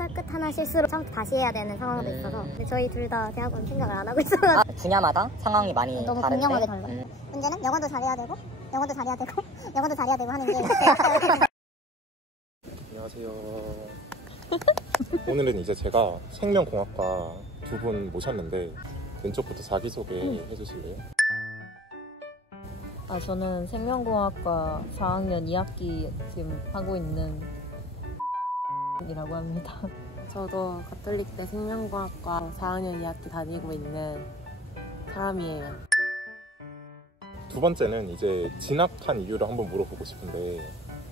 털끝 하나 실수로 처음부터 다시 해야 되는 상황도 있어서 근데 저희 둘 다 대학원 생각을 안 하고 있어서 분야마다 상황이 많이 너무 다른데 분명하게 달라요. 문제는 영어도 잘해야 되고 영어도 잘해야 되고 영어도 잘해야 되고 하는 게 안녕하세요. 오늘은 이제 제가 생명공학과 두 분 모셨는데 왼쪽부터 자기소개 해주실래요? 저는 생명공학과 4학년 2학기 지금 하고 있는 이라고 합니다. 저도 가톨릭대 생명공학과 4학년 2학기 다니고 있는 사람이에요. 두 번째는 이제 진학한 이유를 한번 물어보고 싶은데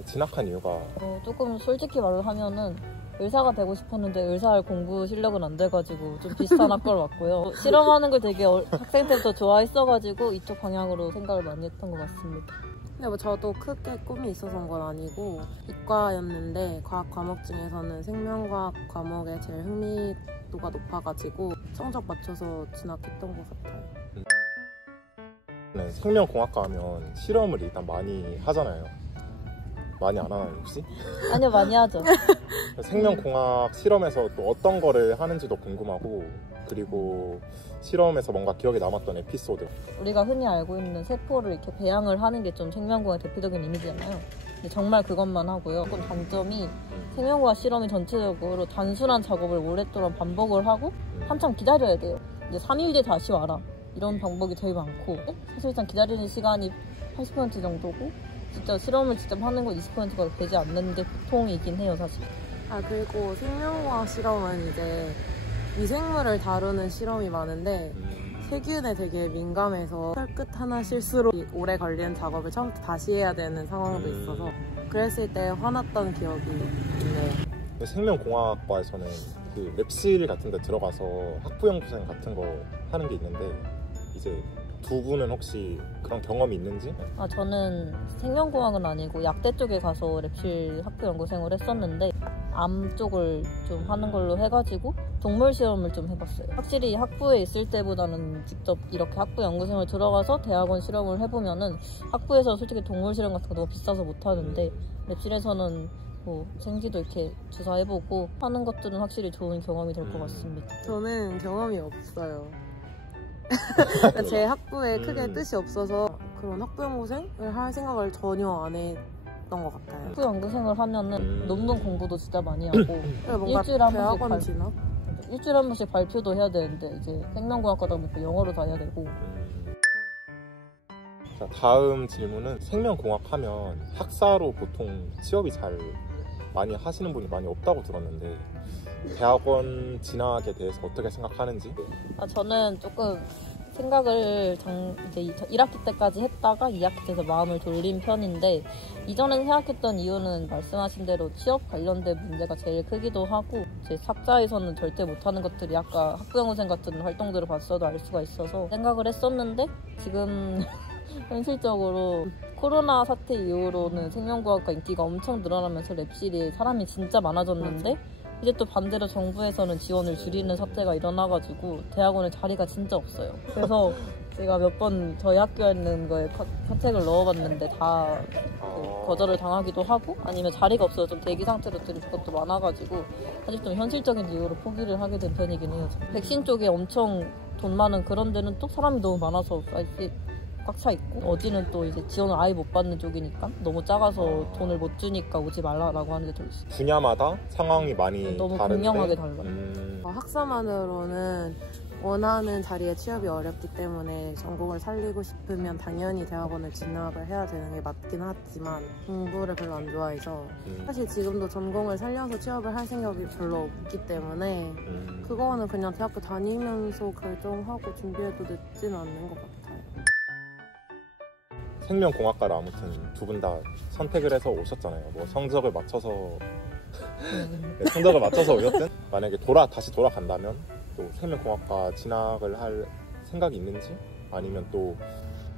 진학한 이유가 조금 솔직히 말을 하면은 의사가 되고 싶었는데 의사할 공부 실력은 안 돼가지고 좀 비슷한 학과를 왔고요. 실험하는 걸 되게 학생 때부터 좋아했어가지고 이쪽 방향으로 생각을 많이 했던 것 같습니다. 근데 뭐 저도 크게 꿈이 있어서인 건 아니고 이과였는데 과학 과목 중에서는 생명과학 과목에 제일 흥미도가 높아가지고 성적 맞춰서 진학했던 것 같아요. 네, 생명공학과 하면 실험을 일단 많이 하잖아요. 많이 안 하나요 혹시? 아니요, 많이 하죠. 생명공학 실험에서 또 어떤 거를 하는지도 궁금하고 그리고 실험에서 뭔가 기억에 남았던 에피소드 우리가 흔히 알고 있는 세포를 이렇게 배양을 하는 게 좀 생명공학의 대표적인 이미지잖아요. 근데 정말 그것만 하고요. 조금 단점이 생명과학 실험이 전체적으로 단순한 작업을 오랫동안 반복을 하고 한참 기다려야 돼요. 이제 3일 뒤에 다시 와라 이런 방법이 되게 많고 사실상 기다리는 시간이 80% 정도고 진짜 실험을 직접 하는 건 20%가 되지 않는 게 보통이긴 해요, 사실. 그리고 생명과학 실험은 이제 미생물을 다루는 실험이 많은데 세균에 되게 민감해서 털끝 하나 실수로 오래 걸리는 작업을 처음부터 다시 해야 되는 상황도 있어서 그랬을 때 화났던 기억이 있네요. 생명공학과에서는 그 랩실 같은 데 들어가서 학부연구생 같은 거 하는 게 있는데 이제 두 분은 혹시 그런 경험이 있는지? 저는 생명공학은 아니고 약대 쪽에 가서 랩실 학부 연구생을 했었는데 암 쪽을 좀 하는 걸로 해가지고 동물 실험을 좀 해봤어요. 확실히 학부에 있을 때보다는 직접 이렇게 학부 연구생을 들어가서 대학원 실험을 해보면은 학부에서 솔직히 동물 실험 같은 거 너무 비싸서 못하는데 랩실에서는 뭐 생쥐도 이렇게 주사해보고 하는 것들은 확실히 좋은 경험이 될 것 같습니다. 저는 경험이 없어요. 제 학부에 크게 뜻이 없어서 그런 학부연구생을 할 생각을 전혀 안 했던 것 같아요. 학부 연구생을 하면은 논문 공부도 진짜 많이 하고 뭔가 일주일에 한 대학원 번씩 진학? 일주일에 한 번씩 발표도 해야 되는데 이제 생명공학과다 보니까 영어로 다 해야 되고. 자, 다음 질문은 생명공학 하면 학사로 보통 취업이 잘 많이 하시는 분이 많이 없다고 들었는데 대학원 진학에 대해서 어떻게 생각하는지? 저는 조금 생각을 이제 1학기 때까지 했다가 2학기 때에서 마음을 돌린 편인데 이전에 생각했던 이유는 말씀하신 대로 취업 관련된 문제가 제일 크기도 하고 제 학자에서는 절대 못하는 것들이 아까 학부연구생 같은 활동들을 봤어도 알 수가 있어서 생각을 했었는데 지금 현실적으로 코로나 사태 이후로는 생명과학과 인기가 엄청 늘어나면서 랩실이 사람이 진짜 많아졌는데 이제 또 반대로 정부에서는 지원을 줄이는 사태가 일어나가지고 대학원에 자리가 진짜 없어요. 그래서 제가 몇 번 저희 학교에 있는 거에 컨택을 넣어봤는데 다 거절을 당하기도 하고 아니면 자리가 없어서 좀 대기 상태로 들은 것도 많아가지고 사실 좀 현실적인 이유로 포기를 하게 된 편이긴 해요. 백신 쪽에 엄청 돈 많은 그런 데는 또 사람이 너무 많아서 꽉 차 있고 어디는 또 이제 지원을 아예 못 받는 쪽이니까 너무 작아서 돈을 못 주니까 오지 말라라고 하는 게 더 있어요. 분야마다 상황이 많이 너무 다른데 분명하게 달라요. 학사만으로는 원하는 자리에 취업이 어렵기 때문에 전공을 살리고 싶으면 당연히 대학원을 진학을 해야 되는 게 맞긴 하지만 공부를 별로 안 좋아해서 사실 지금도 전공을 살려서 취업을 할 생각이 별로 없기 때문에 그거는 그냥 대학교 다니면서 결정하고 준비해도 늦진 않는 것 같아요. 생명공학과를 아무튼 두 분 다 선택을 해서 오셨잖아요. 뭐 성적을 맞춰서 성적을 맞춰서 오셨든 만약에 다시 돌아간다면 또 생명공학과 진학을 할 생각이 있는지 아니면 또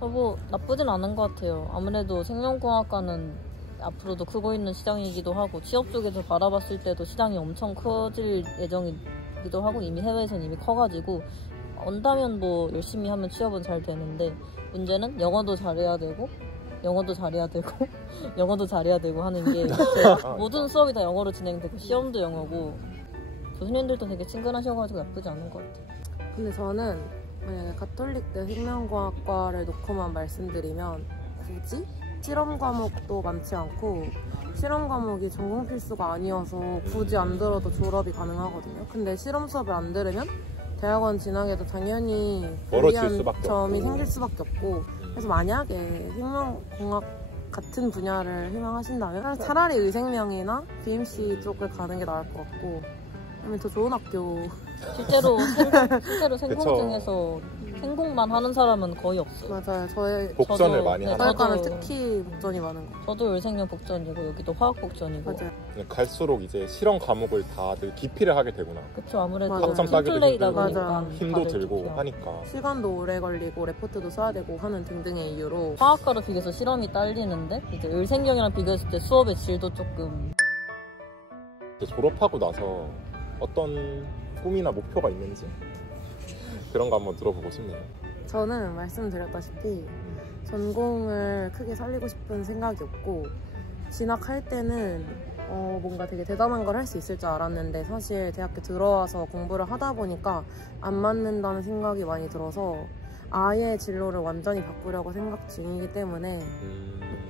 뭐 나쁘진 않은 것 같아요. 아무래도 생명공학과는 앞으로도 크고 있는 시장이기도 하고 취업 쪽에서 바라봤을 때도 시장이 엄청 커질 예정이기도 하고 이미 해외에서는 이미 커가지고 온다면 뭐 열심히 하면 취업은 잘 되는데 문제는 영어도 잘해야 되고 영어도 잘해야 되고 영어도 잘해야 되고 하는 게 모든 수업이 다 영어로 진행되고 시험도 영어고 교수님들도 되게 친근하셔가지고 나쁘지 않은 것 같아요. 근데 저는 만약에 가톨릭대 생명공학과를 놓고만 말씀드리면 굳이 실험 과목도 많지 않고 실험 과목이 전공 필수가 아니어서 굳이 안 들어도 졸업이 가능하거든요. 근데 실험 수업을 안 들으면 대학원 진학에도 당연히 멀어질 불리한 점이 없고. 생길 수밖에 없고, 그래서 만약에 생명공학 같은 분야를 희망하신다면 차라리 의생명이나 BMC 쪽을 가는 게 나을 것 같고, 그러면 더 좋은 학교. 실제로 생공 그쵸. 중에서 생공만 하는 사람은 거의 없어요. 맞아요. 저희 복전을 저도- 많이 네, 하다. 저희과는 저도- 특히 복전이 많은 거. 저도 열생명 복전이고 여기도 화학 복전이고. 맞아요. 갈수록 이제 실험 과목을 다들 기피를 하게 되구나. 그쵸, 아무래도 맞아요. 학점 따기도 팀플레이다 힘들고 보니까 힘도 다들 들고 기피하고. 하니까. 시간도 오래 걸리고 레포트도 써야 되고 하는 등등의 이유로 화학과로 비교해서 실험이 딸리는데 이제 을생경이랑 비교했을 때 수업의 질도 조금. 이제 졸업하고 나서 어떤 꿈이나 목표가 있는지 그런 거 한번 들어보고 싶네요. 저는 말씀드렸다시피 전공을 크게 살리고 싶은 생각이 없고, 진학할 때는 뭔가 되게 대단한 걸 할 수 있을 줄 알았는데 사실 대학교 들어와서 공부를 하다 보니까 안 맞는다는 생각이 많이 들어서 아예 진로를 완전히 바꾸려고 생각 중이기 때문에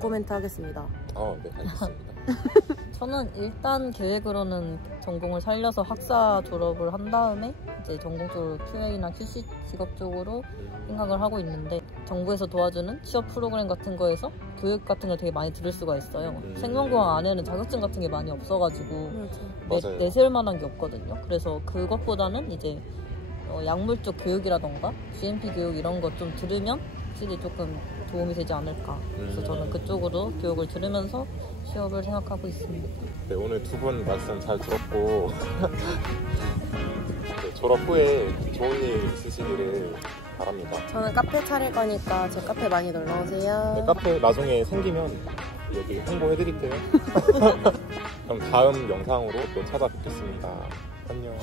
코멘트 하겠습니다. 네, 알겠습니다. 저는 일단 계획으로는 전공을 살려서 학사 졸업을 한 다음에 이제 전공 쪽으로 QA나 QC 직업 쪽으로 생각을 하고 있는데, 정부에서 도와주는 취업 프로그램 같은 거에서 교육 같은 걸 되게 많이 들을 수가 있어요. 생명공학 안에는 자격증 같은 게 많이 없어가지고 맞아요. 내세울 만한 게 없거든요. 그래서 그것보다는 이제 약물 쪽 교육이라던가 GMP 교육 이런 거 좀 들으면 확실히 조금 도움이 되지 않을까. 그래서 저는 그쪽으로 교육을 들으면서 취업을 생각하고 있습니다. 네, 오늘 두 분 말씀 잘 들었고 네, 졸업 후에 좋은 일 있으시기를 바랍니다. 저는 카페 차릴 거니까 제 카페 많이 놀러 오세요. 네, 카페 나중에 생기면 여기 홍보해드릴게요. 그럼 다음 영상으로 또 찾아뵙겠습니다. 안녕.